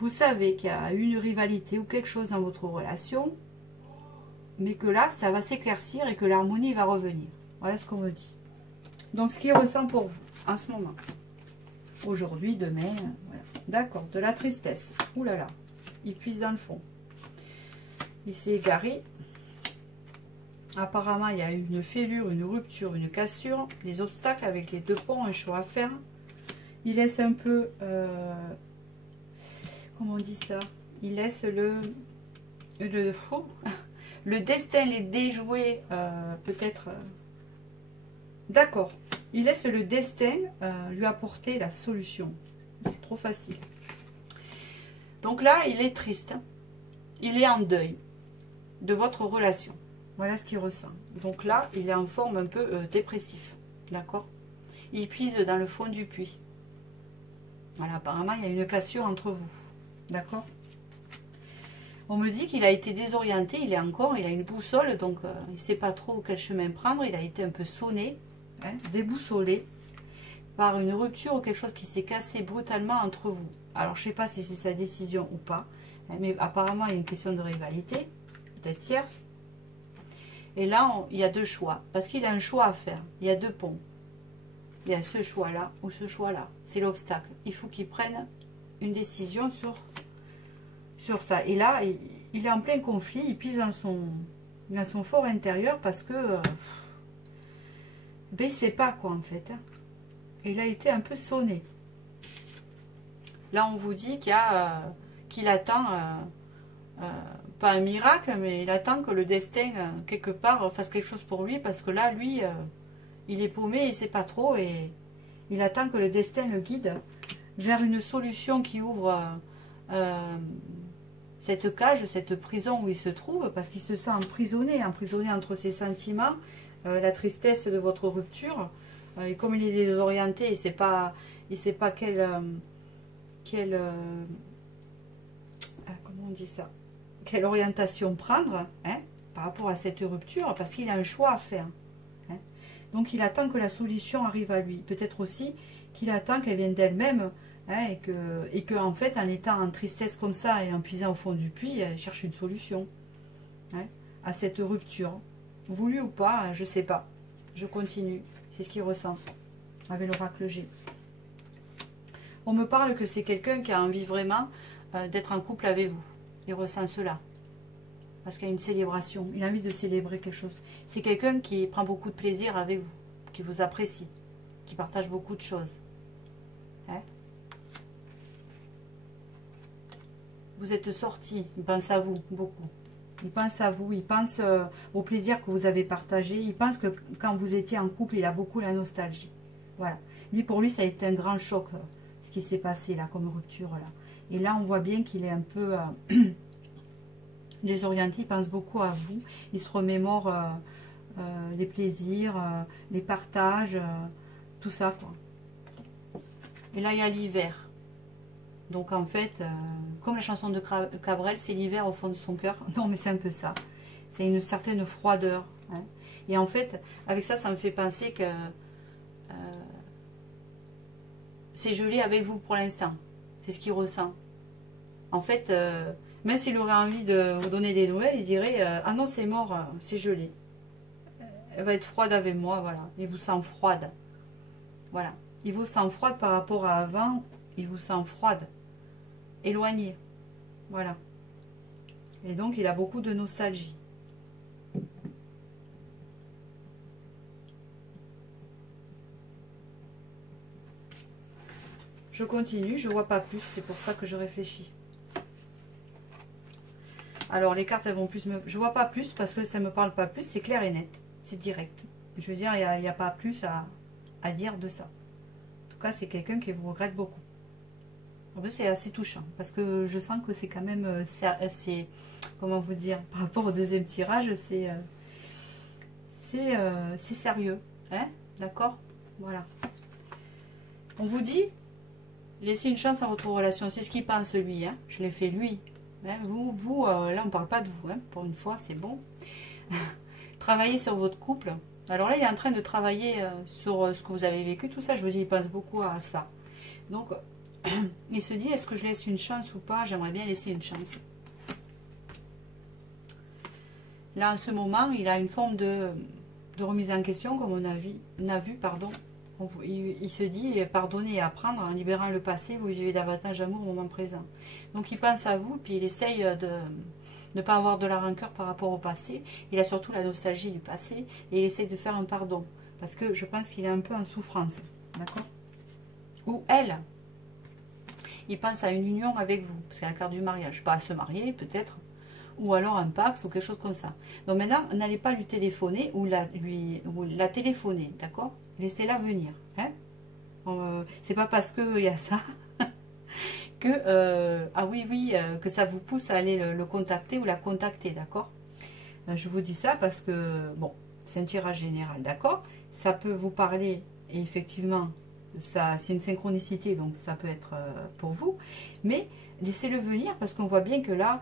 vous savez qu'il y a une rivalité ou quelque chose dans votre relation, mais que là, ça va s'éclaircir et que l'harmonie va revenir. Voilà ce qu'on me dit. Donc, ce qu'il ressent pour vous, en ce moment. Aujourd'hui, demain, voilà. D'accord, de la tristesse. Ouh là là, il puise dans le fond. Il s'est égaré. Apparemment, il y a une fêlure, une rupture, une cassure, des obstacles avec les 2 ponts, un choix à faire. Il laisse un peu... comment on dit ça? Il laisse le destin les déjouer, peut-être... D'accord. Il laisse le destin lui apporter la solution. C'est trop facile. Donc là, il est triste. Hein. Il est en deuil de votre relation. Voilà ce qu'il ressent. Donc là, il est en forme un peu dépressif. D'accord? Il puise dans le fond du puits. Voilà, apparemment, il y a une cassure entre vous. D'accord? On me dit qu'il a été désorienté. Il a une boussole. Donc, il ne sait pas trop quel chemin prendre. Il a été un peu sonné, hein, déboussolé par une rupture ou quelque chose qui s'est cassé brutalement entre vous. Alors, je ne sais pas si c'est sa décision ou pas, hein, mais apparemment, il y a une question de rivalité, peut-être tierce. Et là, il y a 2 choix, parce qu'il a un choix à faire. Il y a 2 ponts. Il y a ce choix-là ou ce choix-là. C'est l'obstacle. Il faut qu'il prenne une décision sur ça. Et là, il est en plein conflit. Il pise dans son fort intérieur parce que... ben, il ne sait pas quoi, en fait. Hein. Il a été un peu sonné. Là, on vous dit qu'il attend, pas un miracle, mais il attend que le destin, quelque part, fasse quelque chose pour lui, parce que là, lui, il est paumé, il ne sait pas trop, et il attend que le destin le guide vers une solution qui ouvre cette cage, cette prison où il se trouve, parce qu'il se sent emprisonné entre ses sentiments, la tristesse de votre rupture, et comme il est désorienté, il ne sait pas comment on dit ça, quelle orientation prendre, hein, par rapport à cette rupture, parce qu'il a un choix à faire. Hein. Donc il attend que la solution arrive à lui. Peut-être aussi qu'il attend qu'elle vienne d'elle-même, hein, et que en fait, en étant en tristesse comme ça et en puisant au fond du puits, elle cherche une solution, hein, à cette rupture. Voulu ou pas, je ne sais pas. Je continue. C'est ce qu'il ressent avec l'oracle G. On me parle que c'est quelqu'un qui a envie vraiment d'être en couple avec vous. Il ressent cela. parce qu'il y a une célébration. Il a envie de célébrer quelque chose. C'est quelqu'un qui prend beaucoup de plaisir avec vous, qui vous apprécie, qui partage beaucoup de choses. Hein? Vous êtes sortis, il pense à vous beaucoup. Il pense à vous, il pense au plaisir que vous avez partagé. Il pense que quand vous étiez en couple, il a beaucoup la nostalgie. Voilà. Lui, pour lui, ça a été un grand choc, ce qui s'est passé là, comme rupture là. Et là, on voit bien qu'il est un peu désorienté. Il pense beaucoup à vous. Il se remémore les plaisirs, les partages, tout ça, quoi. Et là, il y a l'hiver. Donc, en fait, comme la chanson de Cabrel, c'est l'hiver au fond de son cœur. Non, mais c'est un peu ça. C'est une certaine froideur. Hein. Et en fait, avec ça, ça me fait penser que c'est gelé avec vous pour l'instant. C'est ce qu'il ressent. En fait, même s'il aurait envie de vous donner des nouvelles, il dirait ah non, c'est mort, c'est gelé. Elle va être froide avec moi, voilà. Il vous sent froide. Voilà. Il vous sent froide par rapport à avant. Il vous sent froide. Éloigné. Voilà. Et donc, il a beaucoup de nostalgie. Je continue, je vois pas plus, c'est pour ça que je réfléchis. Alors, les cartes, elles vont plus me... Je vois pas plus parce que ça me parle pas plus, c'est clair et net. C'est direct. Je veux dire, il n'y a pas plus à dire de ça. En tout cas, c'est quelqu'un qui vous regrette beaucoup. En plus, c'est assez touchant parce que je sens que c'est quand même... c'est comment vous dire, par rapport au deuxième tirage, c'est sérieux. Hein? D'accord? Voilà. On vous dit, laissez une chance à votre relation. C'est ce qu'il pense lui. Hein? Je l'ai fait lui. Hein? Vous là, on ne parle pas de vous. Hein? Pour une fois, c'est bon. Travaillez sur votre couple. Alors là, il est en train de travailler sur ce que vous avez vécu. Tout ça, je vous dis, il pense beaucoup à ça. Donc, il se dit, est-ce que je laisse une chance ou pas? J'aimerais bien laisser une chance. Là, en ce moment, il a une forme de remise en question, comme on a vu, pardon. Il se dit, pardonner et apprendre, en libérant le passé, vous vivez davantage d'amour au moment présent. Donc, il pense à vous, puis il essaye de ne pas avoir de la rancœur par rapport au passé. Il a surtout la nostalgie du passé, et il essaye de faire un pardon. Parce que je pense qu'il est un peu en souffrance. D'accord? Ou elle. Il pense à une union avec vous, parce qu'il y a la carte du mariage. Pas à se marier, peut-être. Ou alors un Pax ou quelque chose comme ça. Donc maintenant, n'allez pas lui téléphoner ou la téléphoner, d'accord? Laissez-la venir. Hein? C'est pas parce qu'il y a ça que, que ça vous pousse à aller le contacter ou la contacter, d'accord? Je vous dis ça parce que, bon, c'est un tirage général, d'accord? Ça peut vous parler, et effectivement, c'est une synchronicité, donc ça peut être pour vous. Mais laissez-le venir parce qu'on voit bien que là,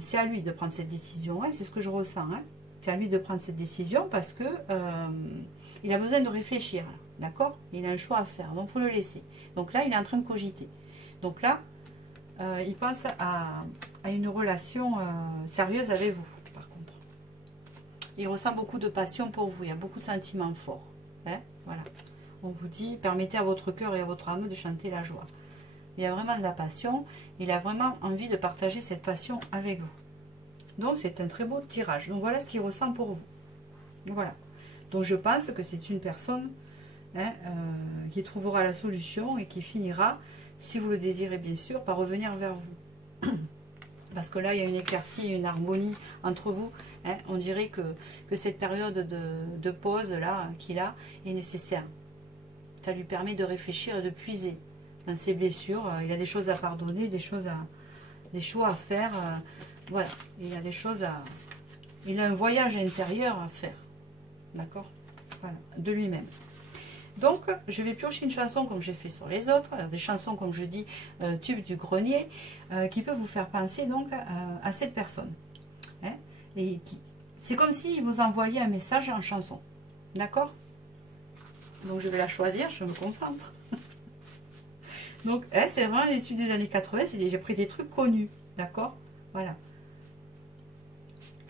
c'est à lui de prendre cette décision, hein, c'est ce que je ressens. Hein. C'est à lui de prendre cette décision parce que il a besoin de réfléchir, d'accord? Il a un choix à faire, donc il faut le laisser. Donc là, il est en train de cogiter. Donc là, il pense à une relation sérieuse avec vous, par contre. Il ressent beaucoup de passion pour vous, il y a beaucoup de sentiments forts. Hein, voilà. On vous dit, permettez à votre cœur et à votre âme de chanter la joie. Il a vraiment de la passion, il a vraiment envie de partager cette passion avec vous. Donc c'est un très beau tirage. Donc voilà ce qu'il ressent pour vous. Voilà. Donc je pense que c'est une personne qui trouvera la solution et qui finira, si vous le désirez bien sûr, par revenir vers vous. Parce que là il y a une éclaircie, une harmonie entre vous. Hein. On dirait que cette période de pause là qu'il a est nécessaire. Ça lui permet de réfléchir et de puiser dans ses blessures. Il a des choses à pardonner, des choix à faire. Voilà, il a des choses à... Il a un voyage intérieur à faire. D'accord? Voilà, de lui-même. Donc, je vais piocher une chanson comme j'ai fait sur les autres. Des chansons, comme je dis, tube du grenier, qui peut vous faire penser donc à cette personne. Hein? C'est comme s'il vous envoyait un message en chanson. D'accord? Donc, je vais la choisir, je me concentre. Donc, c'est vraiment l'étude des années 80. J'ai pris des trucs connus. D'accord? Voilà.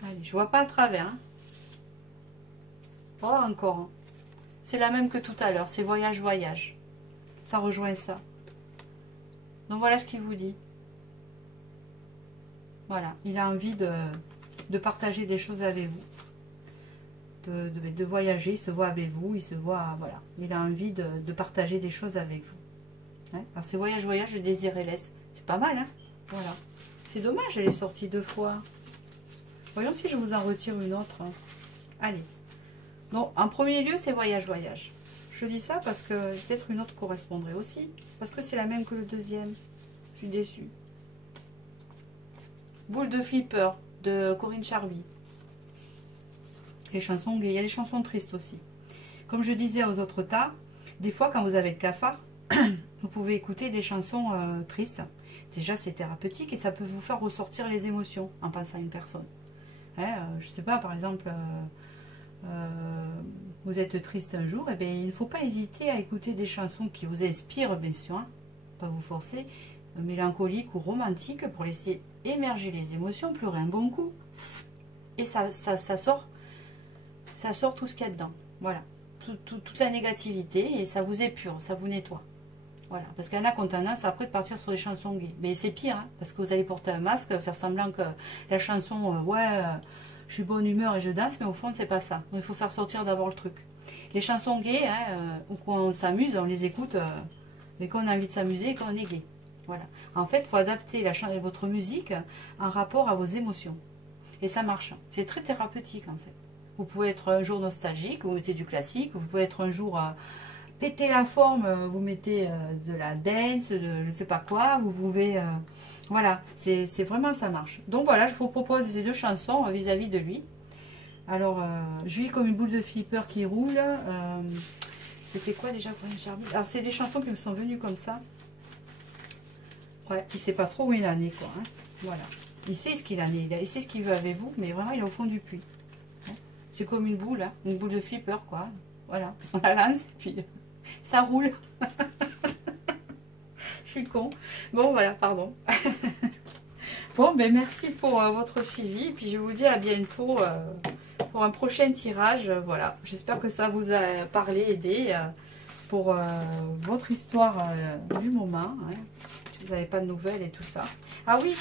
Allez, je vois pas à travers. Hein. Oh, encore. Hein. C'est la même que tout à l'heure. C'est voyage, voyage. Ça rejoint ça. Donc, voilà ce qu'il vous dit. Voilà. Il a envie de partager des choses avec vous. De voyager, il se voit avec vous, il se voit, voilà. Il a envie de partager des choses avec vous. Ouais. Alors c'est voyage, je désire et laisse. C'est pas mal, hein. Voilà. C'est dommage, elle est sortie 2 fois. Voyons si je vous en retire une autre. Allez. Donc, en premier lieu, c'est voyage. Je dis ça parce que peut-être une autre correspondrait aussi. Parce que c'est la même que le deuxième. Je suis déçue. Boule de flipper de Corinne Charby. Les chansons, il y a des chansons tristes aussi. Comme je disais aux autres tas, des fois quand vous avez le cafard, vous pouvez écouter des chansons tristes. Déjà, c'est thérapeutique et ça peut vous faire ressortir les émotions en pensant à une personne. Hein, je sais pas, par exemple, vous êtes triste un jour, et bien, il ne faut pas hésiter à écouter des chansons qui vous inspirent, bien sûr, hein, pas vous forcer, mélancoliques ou romantiques pour laisser émerger les émotions, pleurer un bon coup. Et ça sort tout ce qu'il y a dedans. Voilà, toute la négativité et ça vous épure, ça vous nettoie. Voilà, parce qu'il y en a qui ont tendance après de partir sur des chansons gays. Mais c'est pire, hein, parce que vous allez porter un masque, faire semblant que la chanson, je suis bonne humeur et je danse, mais au fond, c'est pas ça. Donc, il faut faire sortir d'abord le truc. Les chansons gays, hein, où on s'amuse, on les écoute, mais qu'on a envie de s'amuser et qu'on est gay. Voilà. En fait, il faut adapter votre musique en rapport à vos émotions. Et ça marche. C'est très thérapeutique, en fait. Vous pouvez être un jour nostalgique, vous mettez du classique, vous pouvez être un jour... péter la forme, vous mettez de la dance, de je sais pas quoi, vous pouvez, voilà, c'est vraiment ça marche. Donc voilà, je vous propose ces 2 chansons vis-à-vis de lui. Alors, je vis comme une boule de flipper qui roule. C'était quoi déjà pour une Charlie? Alors c'est des chansons qui me sont venues comme ça. Ouais, il sait pas trop où il en est, quoi. Hein. Voilà, il sait ce qu'il en est, il sait ce qu'il veut avec vous, mais vraiment il est au fond du puits. Hein. C'est comme une boule, hein, une boule de flipper, quoi. Voilà, on la lance et puis... ça roule. Je suis con. Bon, voilà, pardon. Bon, ben merci pour votre suivi. Puis je vous dis à bientôt pour un prochain tirage. Voilà, j'espère que ça vous a parlé, aidé pour votre histoire du moment. Hein. Si vous n'avez pas de nouvelles et tout ça. Ah oui,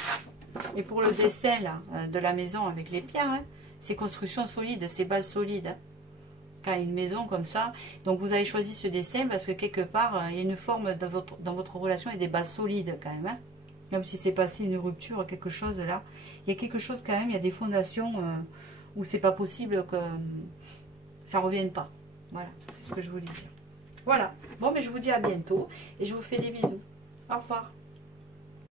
et pour le dessin là, de la maison avec les pierres, hein, c'est construction solide, c'est base solide. Hein. Quand une maison comme ça, donc vous avez choisi ce dessin parce que quelque part il y a une forme dans votre relation et des bases solides quand même, hein. Comme si c'est passé une rupture, quelque chose là, il y a quelque chose quand même, il y a des fondations où c'est pas possible que ça revienne pas. Voilà, c'est ce que je voulais dire. Voilà, bon mais je vous dis à bientôt et je vous fais des bisous. Au revoir.